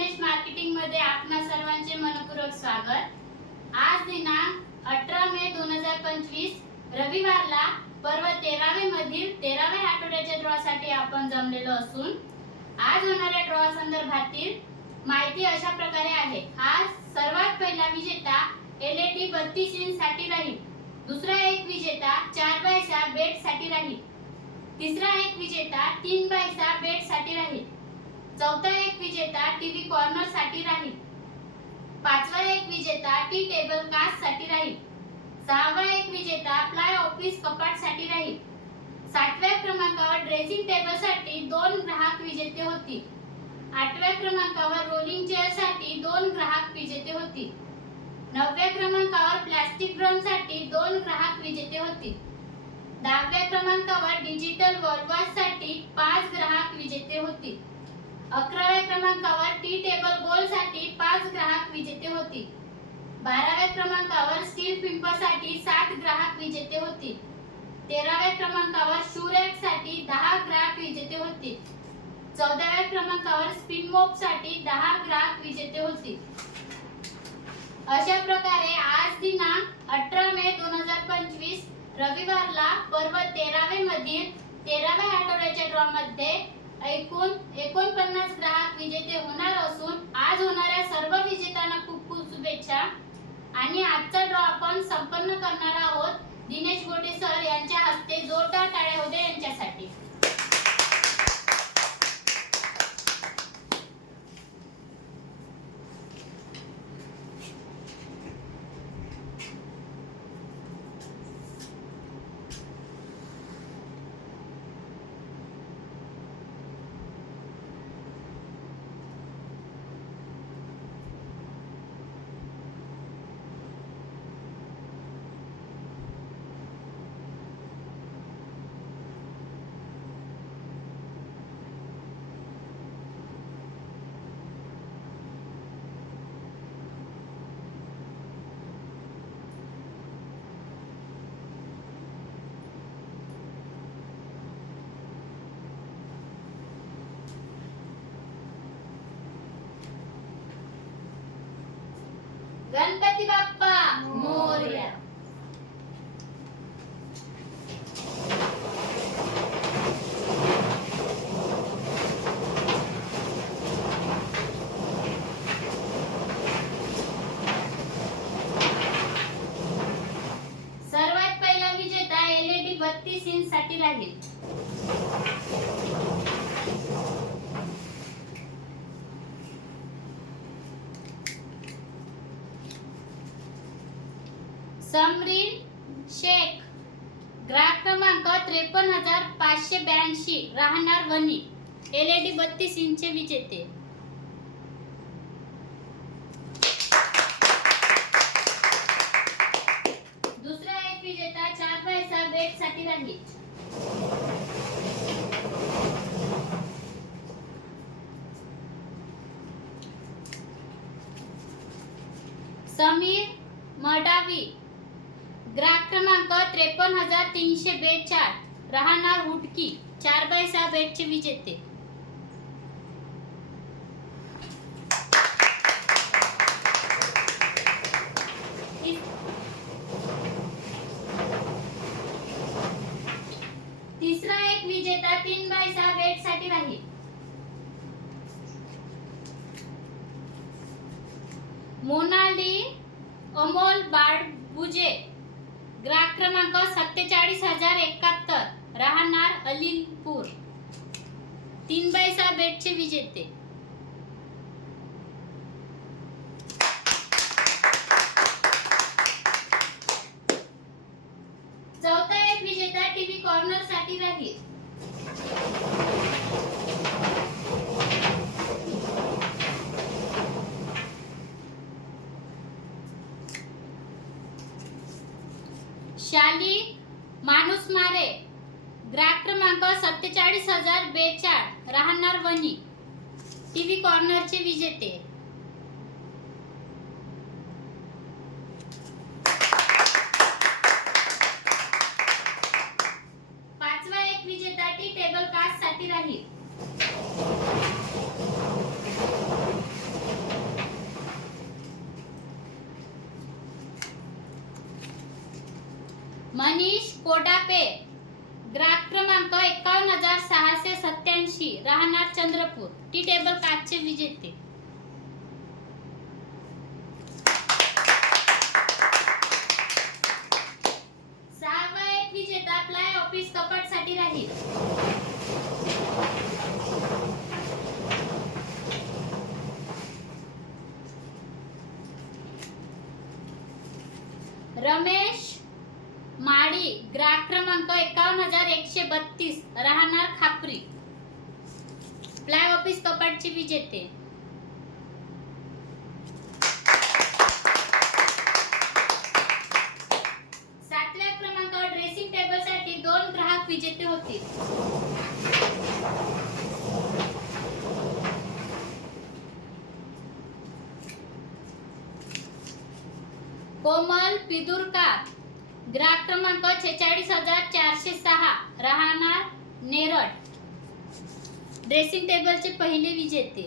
गणेश मार्केटिंगमध्ये आपणा सर्वांचे मनपूर्वक स्वागत. आज दिनांक अठरा मे दोन हजार पंचवीस रविवारला पर्व तेरावे मधील तेराव्या आठवड्याच्या ड्रॉ साठी आपण जमलेलो असून आज होणाऱ्या ड्रॉ संदर्भातील माहिती अशा प्रकारे आहे. आज सर्वात पहिला विजेता एल ए टी बत्तीस इंच साठी राहील. दुसरा एक विजेता चार बाय सहा बेटसाठी राहील. तिसरा एक विजेता तीन बाय सहा बेटसाठी राहील. चौथा एक विजेता टीव्ही कॉर्नरसाठी राहील. पाचवा एक विजेता टी टेबल कास्टसाठी राहील. सहावा एक विजेता प्लाय ऑफिस कपाटसाठी राहील. सातव्या क्रमांकावर ड्रेसिंग टेबलसाठी दोन ग्राहक विजेते होतील. आठव्या क्रमांकावर रोलिंग चेअरसाठी दोन ग्राहक विजेते होतील. नवव्या क्रमांकावर प्लास्टिक ड्रमसाठी दोन ग्राहक विजेते होतील. दहाव्या क्रमांकावर डिजिटल वॉलवॉच साठी पाच ग्राहक विजेते होतील. अकराव्या क्रमांकावर टी टेबल गोलसाठी पाच ग्राहक विजेते होतील बाराव्या क्रमांकावर स्टील पिंपासाठी सात ग्राहक विजेते होतील तेराव्या क्रमांकावर शूरॅकसाठी दहा ग्राहक विजेते होतील चौदाव्या क्रमांकावर स्पिन मोपसाठी दहा ग्राहक विजेते होतील अशा प्रकारे आज दिनांक अठरा मे दोन हजार पंचवीस रविवारला पर्व तेरावे मधील तेराव्या आठवड्याच्या ड्रॉ मध्ये एकूण एकोणपन्नास ग्राहक विजेते होणार असून आज होणाऱ्या सर्व विजेत्यांना खूप खूप शुभेच्छा. आणि आजचा ड्रॉ आपण संपन्न करणार आहोत. दिनेश गोटे सर यांच्या हस्ते जोरदार टाळ्या होत्या यांच्यासाठी गणपती बाप्पा मोरया सर्वात पहिला विजेता एलईडी बत्तीस इंच साठी राहील. समरीन शेख ग्राहक क्रमांक त्रेपन्न हजार पाचशे ब्याऐंशी राहणार वनी एल डी बत्तीस इंच विजेते दुसरा एक विजेता चार बाय सहा बेटसाठी राहील समीर मडावी. ग्राहक क्रमांक त्रेपन्न हजार तीनशे बेचाळ राहणार हुडकी चार बाय सहा बेडचे विजेते तिसरा एक विजेता तीन बाय सहा बेडसाठी राहील मोनाली अमोल बाळबुजे ग्राहक क्रमांक सत्तेचाळीस हजार एकाहत्तर राहणार अलिलपूर तीन बाय सहा बेडचे विजेते चौथा एक विजेता टीव्ही कॉर्नरसाठी राहील. शाली माणूस मारे. ग्राहक क्रमांक सत्तेचाळीस हजार बेचाळ. राहणार वनी टीव्ही कॉर्नरचे विजेते पाचवा एक विजेता टी टेबल कास्टसाठी राहील मनीष कोडापे ग्राहक क्रमांक एकावन्न हजार सहाशे सत्याऐंशी राहणार चंद्रपूर. टी टेबल काचचे विजेते सहावा एक विजेता आपला ऑफिस कपाटसाठी राहील रमेश माळी ग्राहक क्रमांक एकावन्न हजार एकशे बत्तीस राहणार खापरी फ्लाय ऑफिस विजेते. सातव्या क्रमांकावर ड्रेसिंग टेबलसाठी दोन ग्राहक विजेते होतील. कोमल पिदुरकार. ग्राहक क्रमांक छेचाळीस हजार चारशे सहा. राहणार नेरळ ड्रेसिंग टेबलचे पहिले विजेते.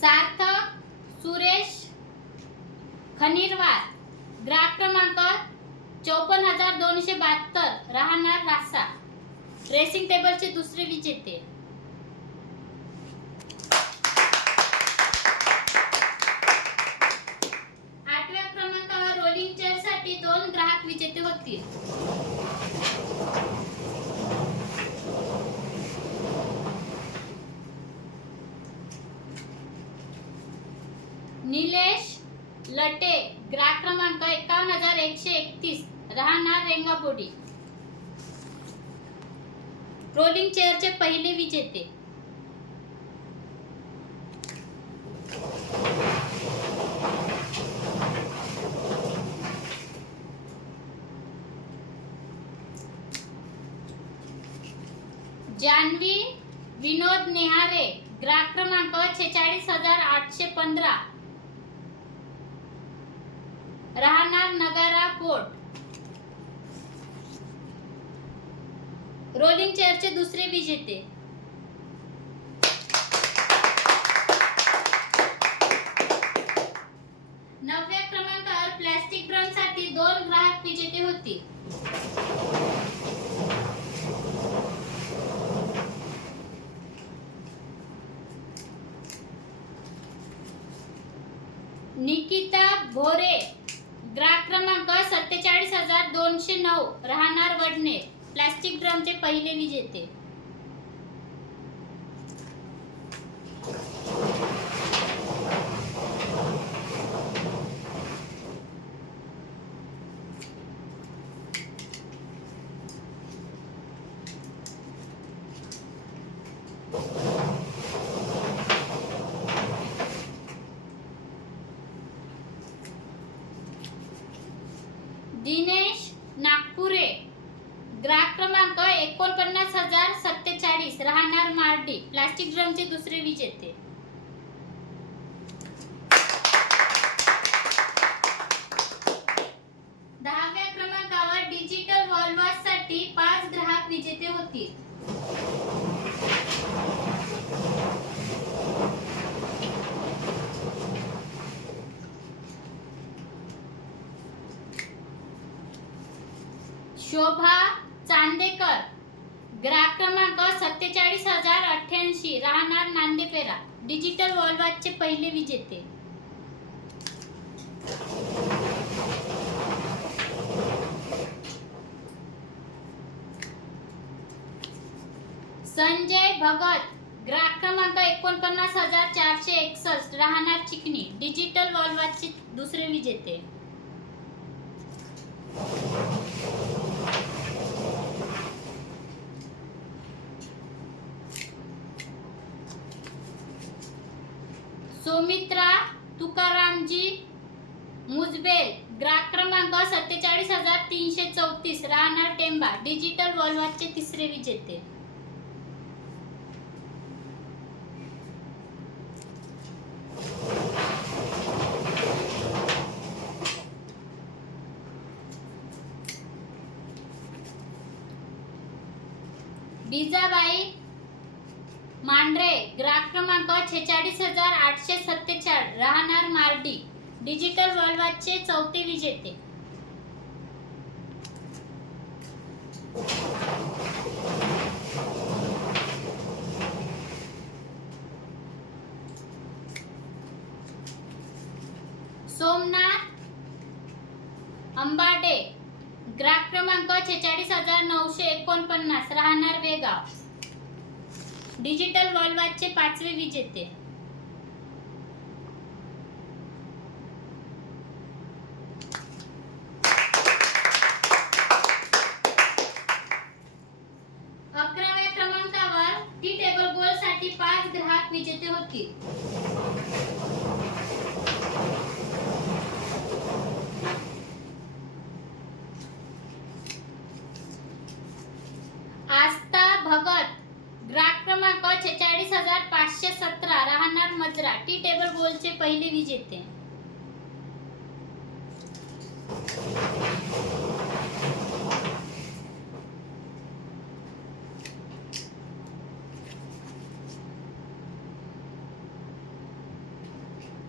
सार्थक सुरेश खनिरवार ग्राहक क्रमांक चौपन्न हजार दोनशे बहात्तर. राहणार रासा. ड्रेसिंग टेबलचे दुसरे विजेते आठव्या क्रमांकावर रोलिंग चेअरसाठी दोन ग्राहक विजेते होतील निलेश लटे ग्राहक क्रमांक एकावन्न हजार एकशे एकतीस राहणार रेंगापोडी रोलिंग चेअरचे पहिले विजेते. जान्हवी विनोद नेहारे ग्राहक क्रमांक छेचाळीस हजार आठशे पंधरा. राहणार नगारा कोर्ट. रोलिंग चेअरचे दुसरे विजेते नवव्या क्रमांकावर प्लॅस्टिक ड्रमसाठी दोन ग्राहक विजेते होती. निकिता भोरे ग्राहक क्रमांक सत्तेचाळीस हजार दोनशे नऊ राहणार वडणे प्लास्टिक ड्रमचे पहिले विजेते दिनेश नागपुरे ग्राहक क्रमांक एकोणपन्नास हजार सत्तेचाळीस राहणार मार्डी प्लास्टिक ड्रमचे दुसरे विजेते दहाव्या क्रमांकावर डिजिटल वॉल्वाससाठी पाच ग्राहक शोभा चांदेकर ग्राहक क्रमांक सत्तेचाळीस हजार अठ्ठ्याऐंशी राहणार नांदेपेरा. डिजिटल वॉल्वाचे पहिले विजेते. भगत ग्राहक क्रमांक एकोणपन्नास हजार चारशे एकसष्ट राहणार चिकणी डिजिटल वॉलवाचे दुसरे विजेते. सौमित्रा तुकारामजी मुजबेल ग्राहक क्रमांक सत्तेचाळीस हजार तीनशे चौतीस राहणार टेंबा. डिजिटल वॉलवाचे तिसरे विजेते बीजाबाई मांढरे ग्राहक क्रमांक छेचाळीस हजार आठशे सत्तेचाळीस राहणार मार्डी डिजिटल वॉल्वाचे चौथे विजेते सोमनाथ अंबाडे ग्राहक क्रमांक छेचाळीस हजार नऊशे एकोणपन्नास. राहणार वेगाव. डिजिटल वॉल्वाचे पाचवे विजेते अकराव्या क्रमांकावर टी टेबल गोलसाठी पाच ग्राहक विजेते होतील आस्था भगत ग्राहक क्रमांक छेचाळीस हजार पाचशे सतरा राहणार मजरा. टी टेबल गोलचे पहिले विजेते.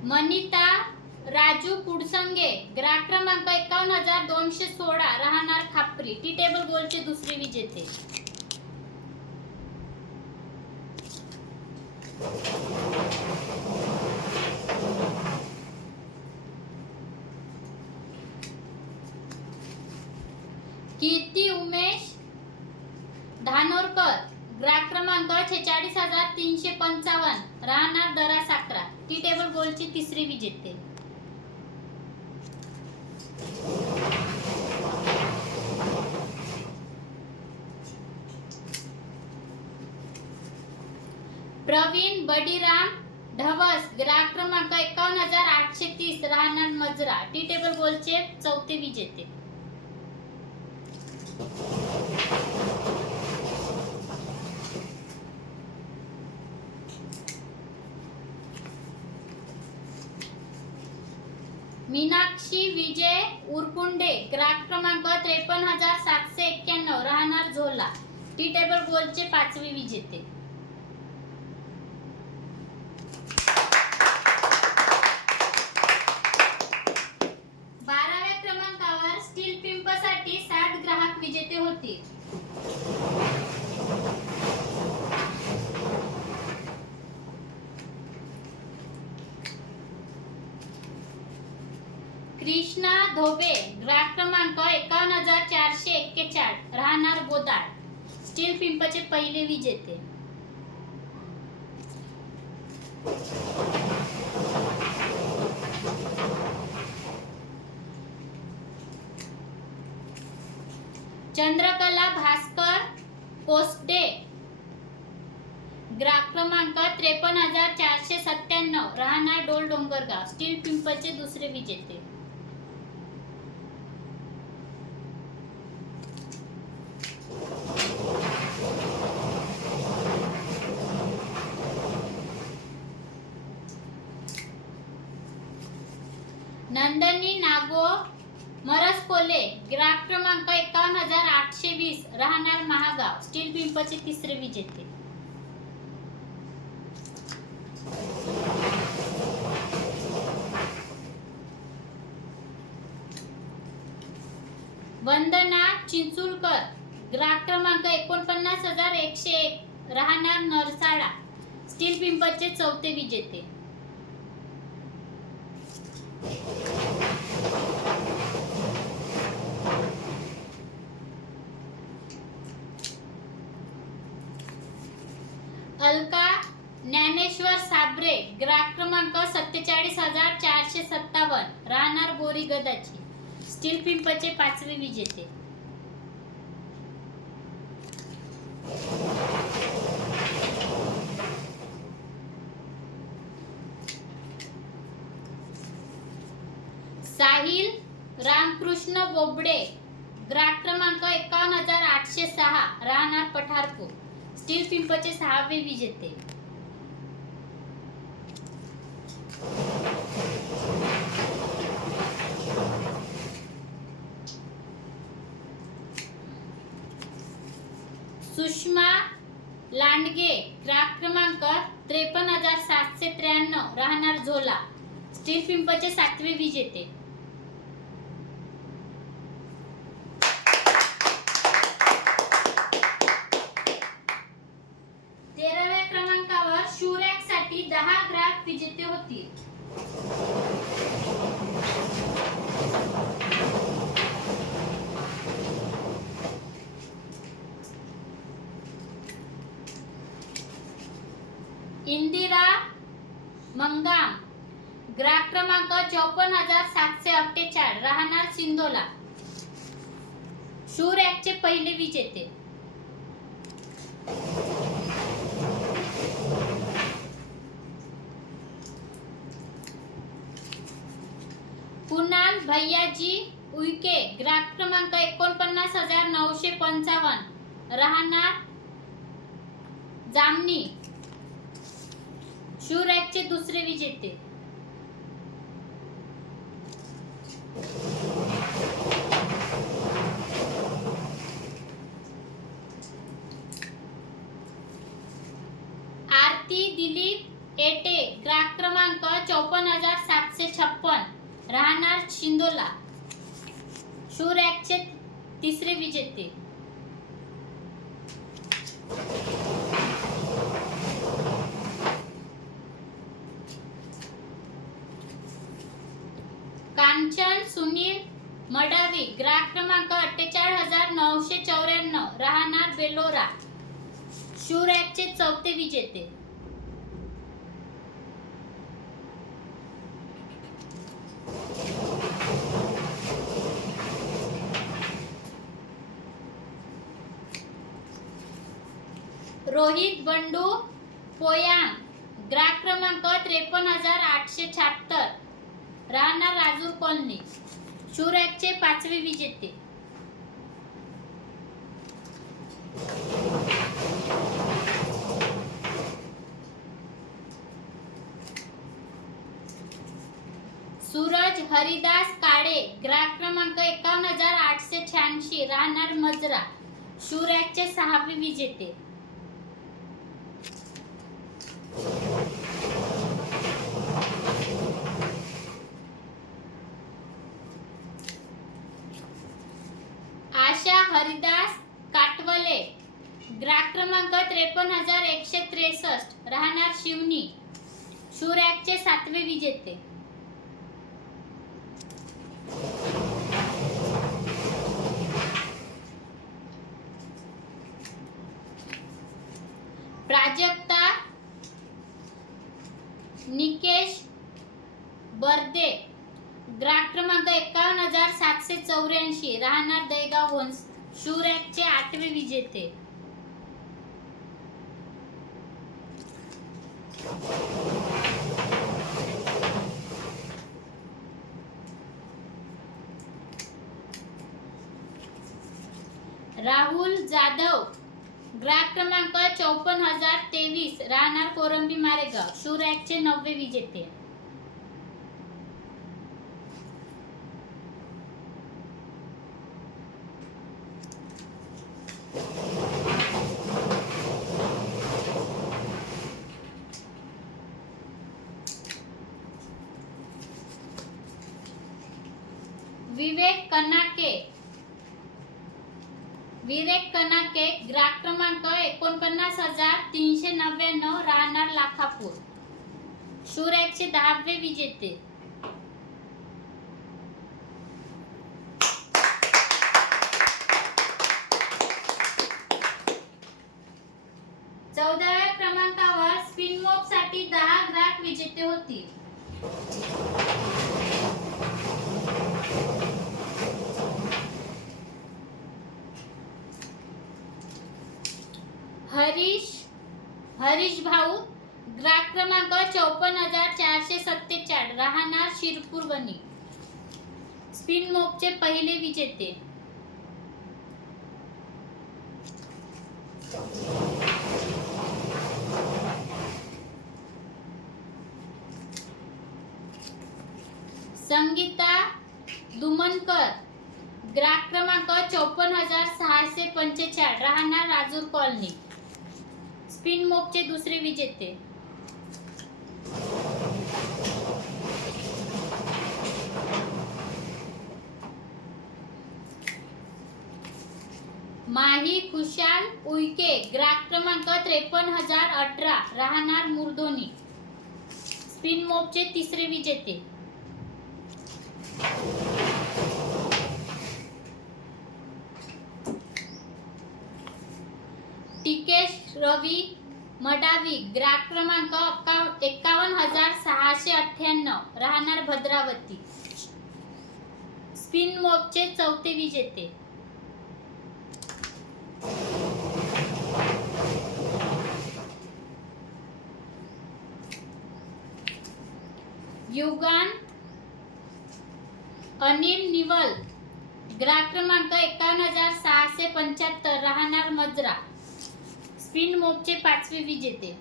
मनिता राजू कुडसंगे. ग्राहक क्रमांक एकावन्न हजार दोनशे सोळा राहणार खापरी. टी टेबल गोलचे दुसरे विजेते. धानोरकर ग्राहक क्रमांक छेचाळीस हजार तीनशे पंचावन्न राहणार दरा साकरा. टी टेबल गोलची तिसरी विजेते. प्रवीण बडीराम ढवस ग्राहक क्रमांक एकावन्न हजार आठशे तीस राहणार मजरा. टी टेबल गोलचे चौथे विजेते. मीनाक्षी विजय उरकुंडे. ग्राहक क्रमांक त्रेपन्न हजार सातशे एक्क्याण्णव. राहणार झोला. टी टेबल गोलचे पाचवे विजेते बाराव्या क्रमांकावर स्टील पिंपसाठी सात ग्राहक विजेते होतील कृष्णा धोबे ग्राहक क्रमांक एकावन्न हजार चारशे एक्केचाळीस राहणार गोदाड. स्टील पिंपचे पहिले विजेते. चंद्रकला भास्कर पोस्टे. ग्राहक क्रमांक त्रेपन्न हजार चारशे सत्त्याण्णव राहणार डोल डोंगरगाव. स्टील पिंपचे दुसरे विजेते नंदनी नागो मरसकोले ग्राहक क्रमांक एकावन्न हजार आठशे वीस राहणार महागाव स्टील पिंपचे तिसरे विजेते. वंदना चिंचुलकर ग्राहक क्रमांक एकोणपन्नास हजार एकशे एक राहणार नरसाळा स्टील पिंपचे चौथे विजेते. अलका ज्ञानेश्वर साबरे ग्राहक क्रमांक सत्तेचाळीस हजार चारशे सत्तावन्न राहणार बोरी गदाची. स्टील पिंपचे पाचवे विजेते. साहिल रामकृष्ण बोबडे ग्राहक क्रमांक एकावन्न हजार आठशे सहा राहणार पठारपूर. स्टील पिंपचे सहावे विजेते सुषमा लांडगे ग्राहक क्रमांक त्रेपन्न हजार सातशे त्र्याण्णव राहणार झोला. स्टील पिंपचे सातवे विजेते तेराव्या क्रमांकावर शूरॅकसाठी दहा ग्राहक विजेते होतील इंदिरा मंगाम. ग्राहक क्रमांक चौपन्न हजार सातशे अठ्ठेचाळ राहणार सिंदोला. शूर ॲपचे पहिले विजेते. कुणाल भैयाजी उईके ग्राहक क्रमांक एकोणपन्नास हजार नऊशे पंचावन्न. राहणार जामनी. शिवराजचे दुसरे विजेते. आरती दिलीप एटे ग्राहक क्रमांक चौपन्न हजार सातशे छप्पन. राहणार शिंदोला. शूरॅकचे तिसरे विजेते कांचन सुनील मडावी ग्राहक क्रमांक अठ्ठेचाळीस हजार नऊशे चौऱ्याण्णव एलोरा बेलोरा शूर चौथे विजेते. रोहित बंडू पोयांग ग्राहक क्रमांक त्रेपन्न हजार आठशे शहात्तर राहणार राजूर कॉलनी. शूर पाचवे विजेते. हरिदास काळे ग्राहक क्रमांक एकावन्न हजार आठशे शहाऐंशी राहणार मजरा शूर सहावे विजेते. आशा हरिदास काटवले ग्राहक क्रमांक त्रेपन्न हजार एकशे त्रेसष्ट राहणार शिवनी शूर सातवे विजेते. प्राजक्ता निकेश बर्दे. ग्राहक क्रमांक एकावन्न हजार सातशे चौऱ्याऐंशी. राहणार दहेगाव वंश. शूर आठवे विजेते. राहुल जाधव ग्राहक क्रमांक चौपन्न हजार तेवीस राहणार कोरंबी मारेगाव शूर चे नववे विजेते विवेक कनाके विवेक कनाके ग्राहक क्रमांक एकोणपन्नास हजार तीनशे नव्याण्णव राहणार लाखापूर शूर चे दहावे विजेते. चौदाव्या क्रमांकावर स्पिनमोपसाठी दहा ग्राहक विजेते होतील. हरीश हरीश भाऊ ग्राहक क्रमांक चौपन्न हजार राहणार शिरपूर बनी स्पिन मोपचे पहिले विजेते. संगीता दुमनकर ग्राहक क्रमांक चौपन्न हजार सहाशे पंचेचाळ. राहणार राजूर कॉलनी. स्पिन मोपचे दुसरे विजेते. माही खुशाल उईके ग्राहक क्रमांक त्रेपन्न हजार अठरा राहणार मुर्दोनी. स्पिन मोपचे तिसरे विजेते. टिकेश रवी मडावी ग्राहक क्रमांक एकावन्न हजार सहाशे अठ्ठ्याण्णव राहणार भद्रावती. स्पिन मोपचे चौथे विजेते. युगान अनिल निवल ग्राहक क्रमांक एकावन्न हजार सहाशे पंच्याहत्तर राहणार मजरा स्पिन मोपचे पाचवे विजेते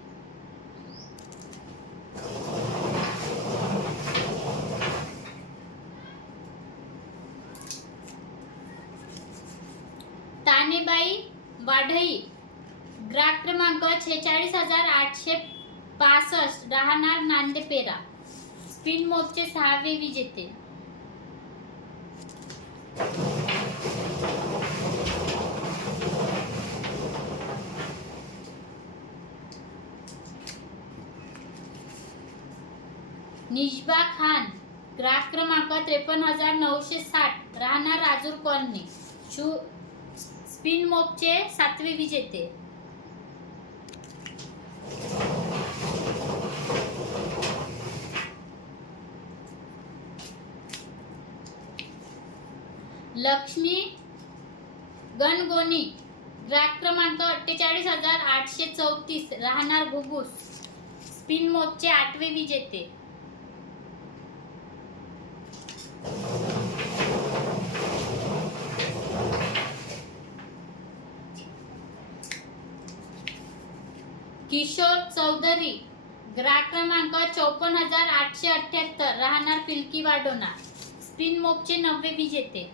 तानेबाई वाढई ग्राहक क्रमांक हजार आठशे पासष्ट राहणार नांदेपेरा. स्पिन मोपचे सहावे विजेते. निजबा खान ग्राहक क्रमांक त्रेपन्न हजार नऊशे साठ राहणार राजूर कॉलनी. शू स्पिन मोपचे सातवे विजेते. लक्ष्मी गणगोनी ग्राहक क्रमांक अठ्ठेचाळीस हजार आठशे चौतीस राहणार घुगुस स्पिन मोपचे आठवे विजेते. किशोर चौधरी ग्राहक क्रमांक चौपन्न हजार आठशे अठ्ठ्याहत्तर राहणार पिलकी वाडोना स्पिन मोपचे नववे विजेते.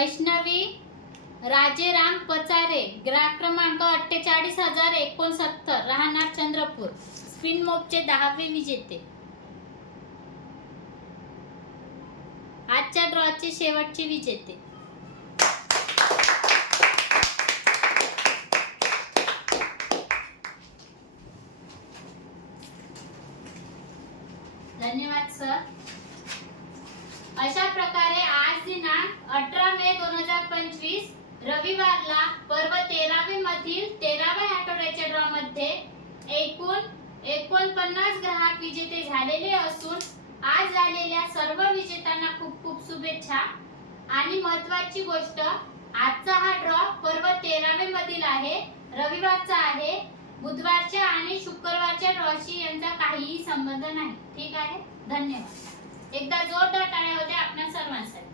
वैष्णवी राजेराम पचारे ग्राहक क्रमांक अठ्ठेचाळीस हजार एकोणसत्तर राहणार चंद्रपूर. स्पिन मोपचे दहावे विजेते. आजच्या ड्रॉचे शेवटचे विजेते. धन्यवाद सर अशा प्रकारे आज दिनांक अठरा मे दोन हजार पंचवीस रविवारला पर्व तेरावे मधील तेराव्या आठवड्याच्या ड्रॉ मध्ये एकूण एकोणपन्नास ग्राहक विजेते झालेले असून आज झालेल्या सर्व विजेत्यांना खूप खूप शुभेच्छा. आणि महत्वाची गोष्ट आजचा हा ड्रॉ पर्व तेरावे मधील आहे रविवारचा आहे. बुधवारच्या आणि शुक्रवारच्या ड्रॉशी यांचा काहीही संबंध नाही. ठीक आहे? धन्यवाद. एकदा जोरदार टाळ्या होत्या आपल्या सर्वांसाठी.